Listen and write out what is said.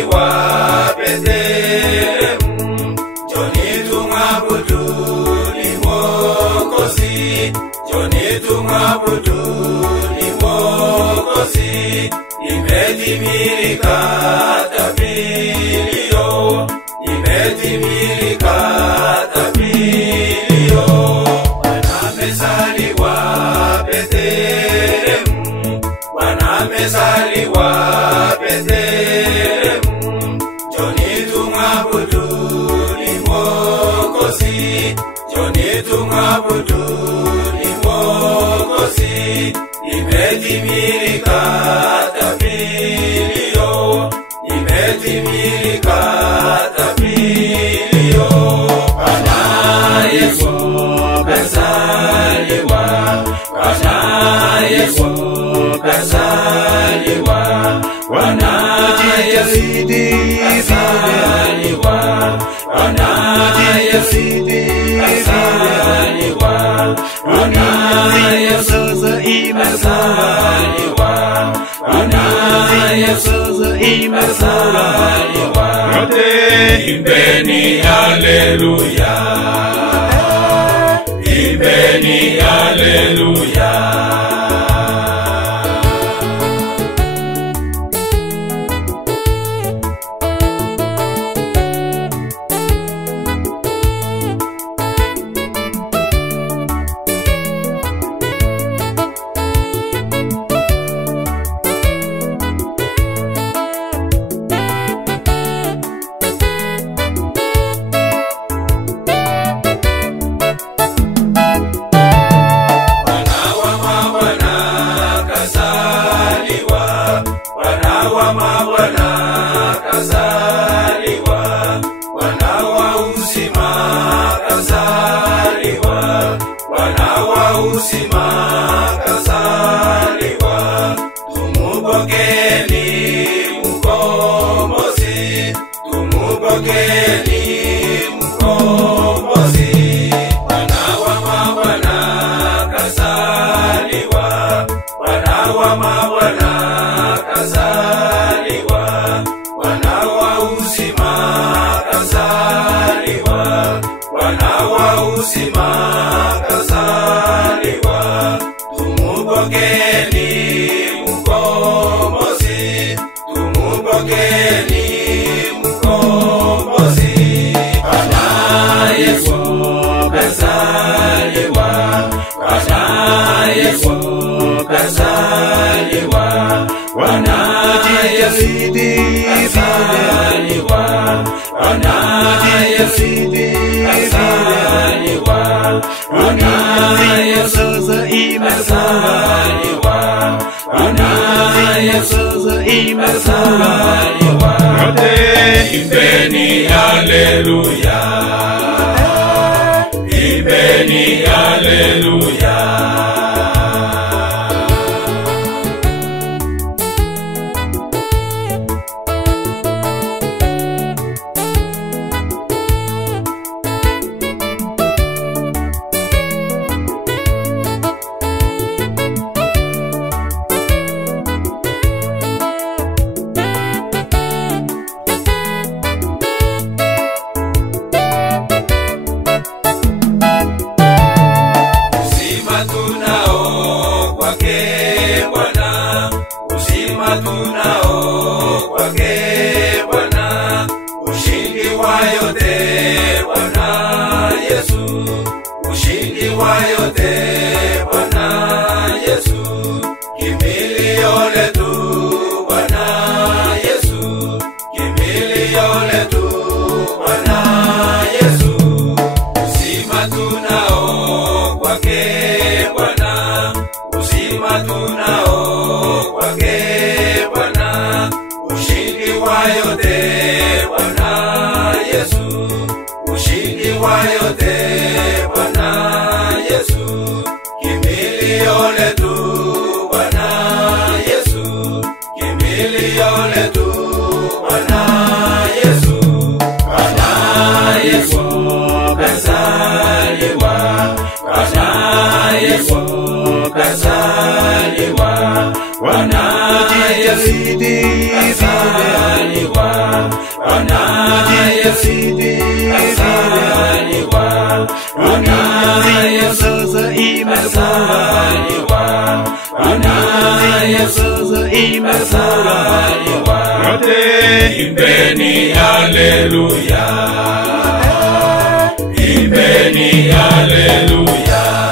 amezaliwa Bethlehemu, njoni tumwabudu ni Mwokozi, njoni tumwabudu ni Mwokozi. Imetimilika tabiri, imetimilika tabiri. Bwana amezaliwa Bethlehemu, Bwana amezaliwa Bethlehemu, njoni tumwabudu ni Mwokozi, njoni tumwabudu ni Mwokozi. Imetimilika tabiri, imetimilika tabiri. Bwana Yesu kazaliwa, Bwana Yesu kazaliwa, Bwana Yesu kazaliwa, Bwana Yesu kazaliwa, Bwana Yesu kazaliwa, Bwana Yesu kazaliwa. Yote imbeni haleluya, imbeni haleluya. Usima kazaliwa, tumupokeni mkombozi, tumupokeni mkombozi. Bwana wa mabwana kazaliwa, Bwana wa mabwana kazaliwa, Bwana wa uzima kazaliwa, Bwana wa uzima kazaliwa. Tumupokeni mkombozi, tumupokeni mkombozi. Bwana Yesu kazaliwa, Bwana Yesu kazaliwa, Bwana Yesu kazaliwa, Bwana Yesu kazaliwa, Bwana Yesu kazaliwa, Bwana Yesu kazaliwa. Yote imbeni haleluya, imbeni haleluya. Tunao kwake Bwana, ushindi wa yote Bwana Yesu, ushindi wa yote Bwana Yesu. Kimbilio letu Bwana Yesu, kimbilio letu Bwana Yesu. Uzima tunao kwake Bwana, uzima tunao kwake Bwana, ushindi wa yote Bwana Yesu, ushindi wa yote Bwana Yesu. Kimbilio letu Bwana Yesu, kimbilio letu Bwana Yesu. Bwana Yesu kazaliwa, Bwana Yesu kazaliwa, Bwana Yesu kazaliwa, Yesu asaliwa, Bwana Yesu sasa imefura, asaliwa, Bwana Yesu asaliwa. yote Imbeni haleluya, imbeni haleluya.